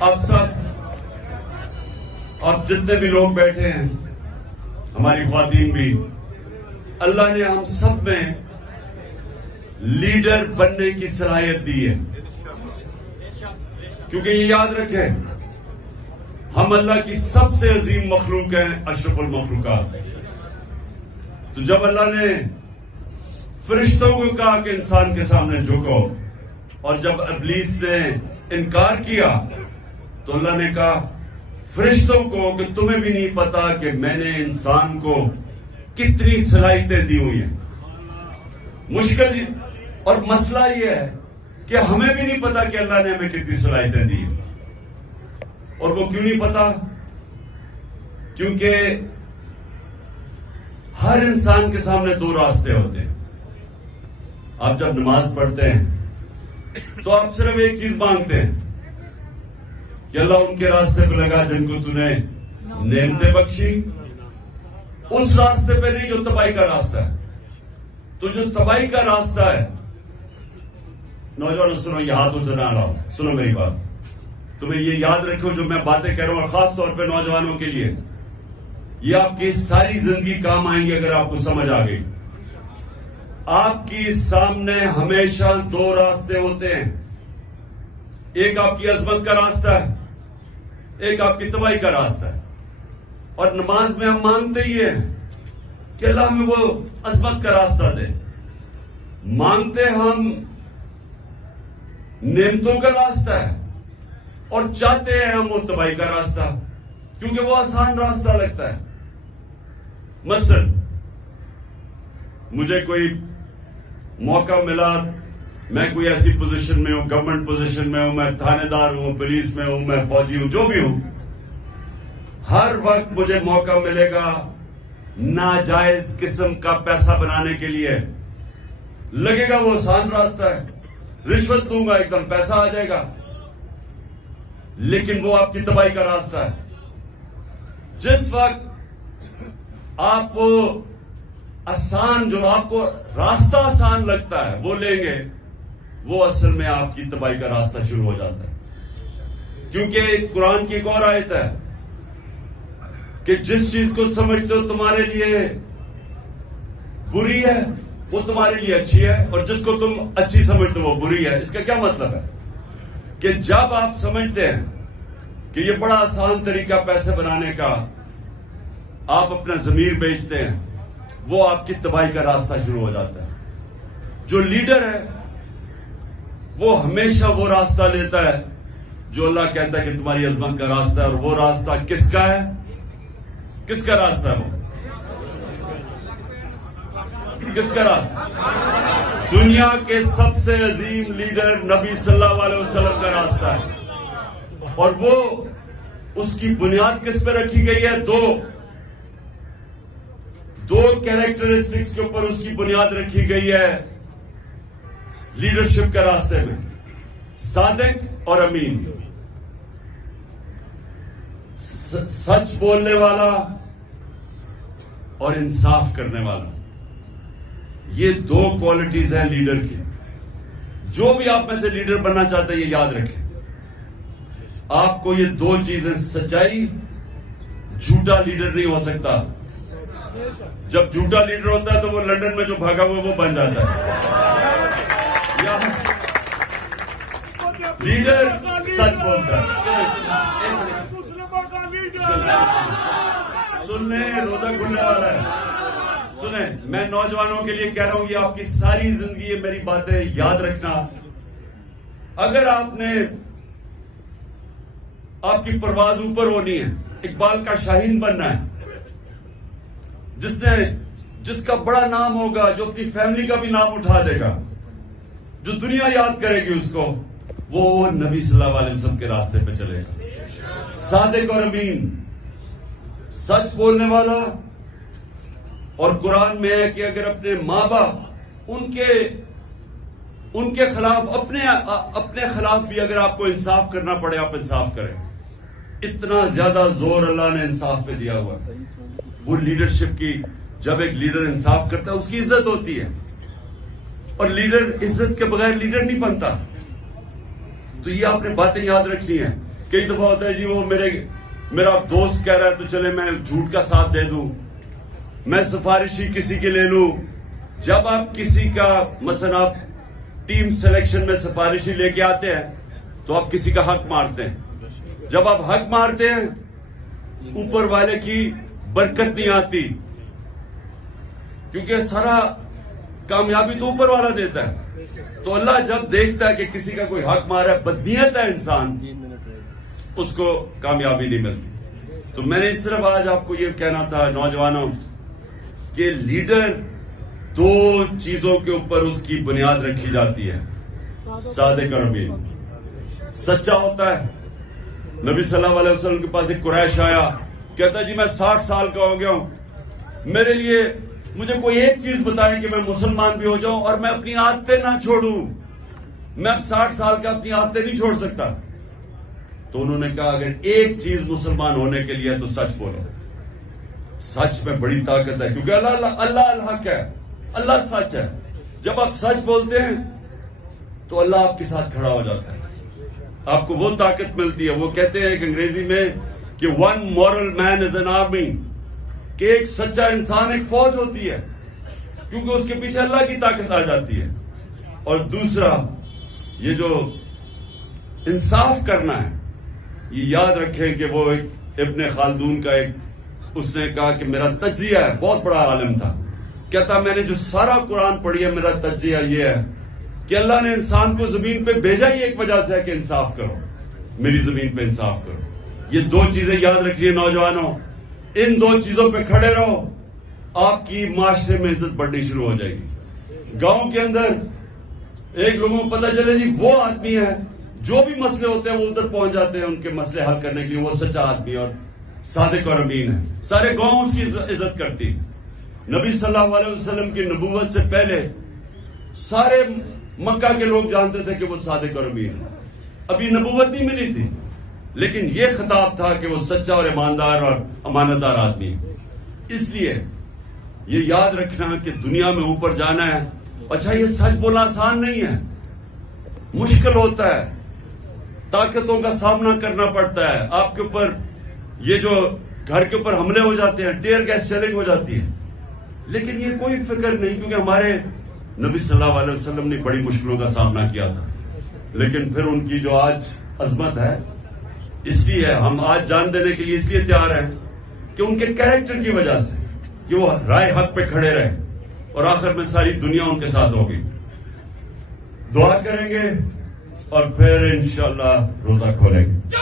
آپ سب، آپ جتنے بھی لوگ بیٹھے ہیں، ہماری خواتین بھی، اللہ نے ہم سب میں لیڈر بننے کی صلاحیت دی ہے. کیونکہ یہ یاد رکھیں، ہم اللہ کی سب سے عظیم مخلوق ہیں، اشرف المخلوقات. تو جب اللہ نے فرشتوں کو کہا کہ انسان کے سامنے جھکو، اور جب ابلیس نے انکار کیا تو اللہ نے کہا فرشتوں کو کہ تمہیں بھی نہیں پتا کہ میں نے انسان کو کتنی صلاحیتیں دی ہوئی ہیں. مشکل اور مسئلہ یہ ہے کہ ہمیں بھی نہیں پتا کہ اللہ نے ہمیں کتنی صلاحیتیں دی ہیں. اور وہ کیوں نہیں پتا؟ کیونکہ ہر انسان کے سامنے دو راستے ہوتے ہیں. آپ جب نماز پڑھتے ہیں تو آپ صرف ایک چیز مانگتے ہیں کہ اللہ ان کے راستے پہ لگا جن کو تو نے نعمتیں بخشی. اس راستے پہ نہیں جو تباہی کا راستہ ہے. تو جو تباہی کا راستہ ہے، نوجوانوں سنو، یہ ہاتھ ادھر نہ لاؤ، سنو میری بات. تمہیں یہ یاد رکھو جو میں باتیں کہہ رہا ہوں، اور خاص طور پہ نوجوانوں کے لیے، یہ آپ کی ساری زندگی کام آئیں گی اگر آپ کو سمجھ آ گئی. آپ کی سامنے ہمیشہ دو راستے ہوتے ہیں. ایک آپ کی عظمت کا راستہ ہے، ایک آپ کی تباہی کا راستہ ہے. اور نماز میں ہم مانگتے ہی ہیں کہ اللہ ہمیں وہ عظمت کا راستہ دے. مانگتے ہم نعمتوں کا راستہ ہے، اور چاہتے ہیں ہم وہ تباہی کا راستہ، کیونکہ وہ آسان راستہ لگتا ہے. مثلا مجھے کوئی موقع ملا، میں کوئی ایسی پوزیشن میں ہوں، گورنمنٹ پوزیشن میں ہوں، میں تھانے دار ہوں، پولیس میں ہوں، میں فوجی ہوں، جو بھی ہوں، ہر وقت مجھے موقع ملے گا ناجائز قسم کا پیسہ بنانے کے لیے. لگے گا وہ آسان راستہ ہے، رشوت دوں گا ایک دم پیسہ آ جائے گا. لیکن وہ آپ کی تباہی کا راستہ ہے. جس وقت آپ وہ آسان، جو آپ کو راستہ آسان لگتا ہے وہ لیں گے، وہ اصل میں آپ کی تباہی کا راستہ شروع ہو جاتا ہے. کیونکہ قرآن کی ایک اور آیت ہے کہ جس چیز کو سمجھتے ہو تمہارے لیے بری ہے وہ تمہارے لیے اچھی ہے، اور جس کو تم اچھی سمجھتے ہو وہ بری ہے. اس کا کیا مطلب ہے؟ کہ جب آپ سمجھتے ہیں کہ یہ بڑا آسان طریقہ پیسے بنانے کا، آپ اپنا ضمیر بیچتے ہیں، وہ آپ کی تباہی کا راستہ شروع ہو جاتا ہے. جو لیڈر ہے وہ ہمیشہ وہ راستہ لیتا ہے جو اللہ کہتا ہے کہ تمہاری عظمت کا راستہ ہے. اور وہ راستہ کس کا ہے؟ کس کا راستہ ہے؟ وہ کس کا راستہ؟ دنیا کے سب سے عظیم لیڈر نبی صلی اللہ علیہ وسلم کا راستہ ہے. اور وہ، اس کی بنیاد کس پہ رکھی گئی ہے؟ دو کیریکٹرسٹکس کے اوپر اس کی بنیاد رکھی گئی ہے لیڈرشپ کے راستے میں: صادق اور امین. سچ بولنے والا اور انصاف کرنے والا. یہ دو کوالٹیز ہیں لیڈر کی. جو بھی آپ میں سے لیڈر بننا چاہتے ہیں یہ یاد رکھیں، آپ کو یہ دو چیزیں، سچائی، جھوٹا لیڈر نہیں ہو سکتا. جب جھوٹا لیڈر ہوتا ہے تو وہ لندن میں جو بھاگا ہوا وہ بن جاتا ہے. لیڈر سچ بولتا ہے. سننے، روزہ کھلنے والا ہے. سنیں، میں نوجوانوں کے لیے کہہ رہا ہوں، یہ آپ کی ساری زندگی یہ میری باتیں یاد رکھنا. اگر آپ کی پرواز اوپر ہونی ہے، اقبال کا شاہین بننا ہے، جس کا بڑا نام ہوگا، جو اپنی فیملی کا بھی نام اٹھا دے گا، جو دنیا یاد کرے گی اس کو، وہ نبی صلی اللہ علیہ وسلم کے راستے پہ چلے گا. صادق اور امین، سچ بولنے والا. اور قرآن میں ہے کہ اگر اپنے ماں باپ ان کے خلاف، اپنے خلاف بھی اگر آپ کو انصاف کرنا پڑے، آپ انصاف کریں. اتنا زیادہ زور اللہ نے انصاف پہ دیا ہوا ہے. وہ لیڈرشپ کی، جب ایک لیڈر انصاف کرتا ہے اس کی عزت ہوتی ہے. اور لیڈر عزت کے بغیر لیڈر نہیں بنتا. تو یہ آپ نے باتیں یاد رکھنی ہیں. کئی دفعہ ہوتا ہے جی وہ میرا دوست کہہ رہا ہے تو چلے میں جھوٹ کا ساتھ دے دوں، میں سفارشی کسی کے لے لوں. جب آپ کسی کا مثلا آپ ٹیم سلیکشن میں سفارشی لے کے آتے ہیں تو آپ کسی کا حق مارتے ہیں. جب آپ حق مارتے ہیں اوپر والے کی برکت نہیں آتی، کیونکہ سارا کامیابی تو اوپر والا دیتا ہے. تو اللہ جب دیکھتا ہے کہ کسی کا کوئی حق مارا ہے، بدنیت ہے انسان، اس کو کامیابی نہیں ملتی. تو میں نے صرف آج آپ کو یہ کہنا تھا نوجوانوں کہ لیڈر دو چیزوں کے اوپر اس کی بنیاد رکھی جاتی ہے. صادق اور امین، سچا ہوتا ہے. نبی صلی اللہ علیہ وسلم کے پاس ایک قریش آیا، کہتا جی میں 60 سال کا ہو گیا ہوں، میرے لیے مجھے کوئی ایک چیز بتائیں کہ میں مسلمان بھی ہو جاؤں اور میں اپنی عادتیں نہ چھوڑوں. میں اب 60 سال کا اپنی عادتیں نہیں چھوڑ سکتا. تو انہوں نے کہا اگر ایک چیز مسلمان ہونے کے لیے تو سچ بولو. سچ میں بڑی طاقت ہے، کیونکہ اللہ الحق ہے، اللہ سچ ہے. جب آپ سچ بولتے ہیں تو اللہ آپ کے ساتھ کھڑا ہو جاتا ہے، آپ کو وہ طاقت ملتی ہے. وہ کہتے ہیں کہ انگریزی میں کہ one moral man is an army, کہ ایک سچا انسان ایک فوج ہوتی ہے، کیونکہ اس کے پیچھے اللہ کی طاقت آ جاتی ہے. اور دوسرا یہ جو انصاف کرنا ہے، یہ یاد رکھیں کہ وہ ایک ابن خلدون کا اس نے کہا کہ میرا تجزیہ ہے، بہت بڑا عالم تھا، کہتا میں نے جو سارا قرآن پڑھی ہے میرا تجزیہ یہ ہے کہ اللہ نے انسان کو زمین پہ بھیجا ہی ایک وجہ سے ہے کہ انصاف کرو، میری زمین پہ انصاف کرو. یہ دو چیزیں یاد رکھیے نوجوانوں، ان دو چیزوں پہ کھڑے رہو، آپ کی معاشرے میں عزت بڑھنی شروع ہو جائے گی. گاؤں کے اندر ایک لوگوں کو پتہ چلے جی وہ آدمی ہے، جو بھی مسئلے ہوتے ہیں وہ ادھر پہنچ جاتے ہیں ان کے مسئلے حل کرنے کے لیے، وہ سچا آدمی اور صادق اور امین ہے. سارے گاؤں اس کی عزت کرتی. نبی صلی اللہ علیہ وسلم کی نبوت سے پہلے سارے مکہ کے لوگ جانتے تھے کہ وہ صادق اور امین ہے. ابھی نبوت نہیں ملی تھی، لیکن یہ خطاب تھا کہ وہ سچا اور ایماندار اور امانت دار آدمی ہے. اس لیے یہ یاد رکھنا کہ دنیا میں اوپر جانا ہے. اچھا یہ سچ بولنا آسان نہیں ہے، مشکل ہوتا ہے، طاقتوں کا سامنا کرنا پڑتا ہے. آپ کے اوپر یہ جو گھر کے اوپر حملے ہو جاتے ہیں، ٹیئر گیس شیلنگ ہو جاتی ہے، لیکن یہ کوئی فکر نہیں، کیونکہ ہمارے نبی صلی اللہ علیہ وسلم نے بڑی مشکلوں کا سامنا کیا تھا. لیکن پھر ان کی جو آج عظمت ہے، اس لیے ہم آج جان دینے کے لیے اس لیے تیار ہیں کہ ان کے کیریکٹر کی وجہ سے کہ وہ رائے حق پہ کھڑے رہے اور آخر میں ساری دنیا ان کے ساتھ ہوگی. دعا کریں گے اور پھر انشاءاللہ روزہ کھولیں گے.